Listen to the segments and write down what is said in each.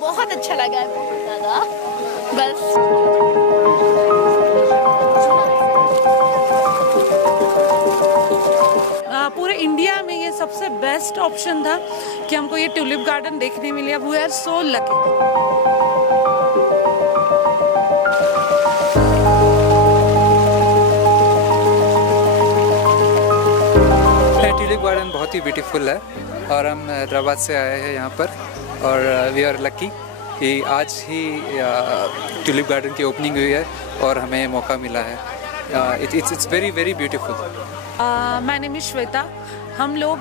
बहुत अच्छा लगा है, बहुत ज़्यादा। बस पूरे इंडिया में ये सबसे बेस्ट ऑप्शन था कि हमको ये ट्यूलिप गार्डन देखने मिले। We are so lucky. Tulip garden बहुत ही ब्यूटीफुल है और हम हैदराबाद से आए हैं यहाँ पर और वी आर लकी कि आज ही ट्यूलिप गार्डन की ओपनिंग हुई है और हमें मौका मिला है। It's very very beautiful. My name is Shweta. हम लोग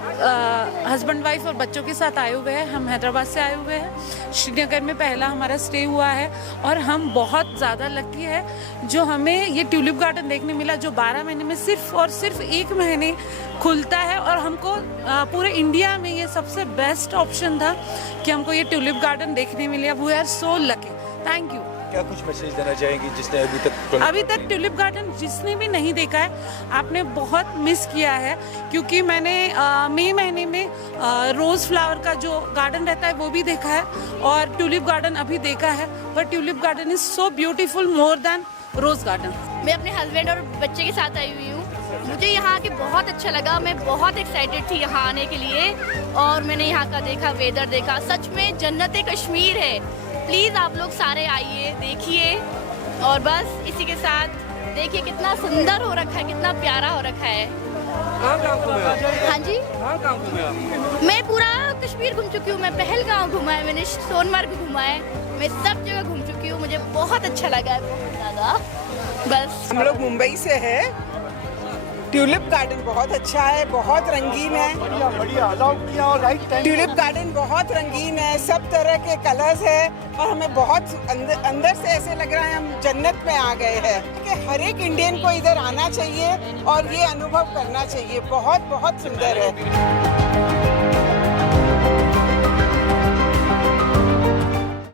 हस्बैंड वाइफ और बच्चों के साथ आए हुए हैं। हम हैदराबाद से आए हुए हैं। श्रीनगर में पहला हमारा स्टे हुआ है और हम बहुत ज़्यादा लकी है जो हमें ये ट्यूलिप गार्डन देखने मिला, जो 12 महीने में सिर्फ और सिर्फ 1 महीने खुलता है। और हमको पूरे इंडिया में ये सबसे बेस्ट ऑप्शन था कि हमको ये ट्यूलिप गार्डन देखने मिले। We are so lucky. Thank you. क्या कुछ मैसेज देना चाहेंगी जिसने अभी तक ट्यूलिप गार्डन जिसने भी नहीं देखा है, आपने बहुत मिस किया है, क्योंकि मैंने मई महीने में रोज़ फ्लावर का जो गार्डन रहता है वो भी देखा है और ट्यूलिप गार्डन अभी देखा है। But tulip garden is so beautiful more than rose garden. मैं अपने हस्बैंड और बच्चे के साथ आई हुई हूँ। मुझे यहाँ आके बहुत अच्छा लगा। मैं बहुत एक्साइटेड थी यहाँ आने के लिए और मैंने यहाँ का देखा, वेदर देखा, सच में जन्नत कश्मीर है। प्लीज़ आप लोग सारे आइए, देखिए। और बस इसी के साथ देखिए कितना सुंदर हो रखा है, कितना प्यारा हो रखा है। हाँ जी, मैं पूरा कश्मीर घूम चुकी हूँ। मैं पहलगांव घूमा है, मैंने सोनमर्ग घूमा है, मैं सब जगह घूम चुकी हूँ। मुझे बहुत अच्छा लगा है, बहुत ज़्यादा। बस हम लोग मुंबई से हैं। ट्यूलिप गार्डन बहुत अच्छा है, बहुत रंगीन है। ट्यूलिप गार्डन बहुत रंगीन है, सब तरह के कलर्स है और हमें बहुत अंदर से ऐसे लग रहा है हम जन्नत में आ गए हैं कि हर एक इंडियन को इधर आना चाहिए और ये अनुभव करना चाहिए। बहुत बहुत सुंदर है।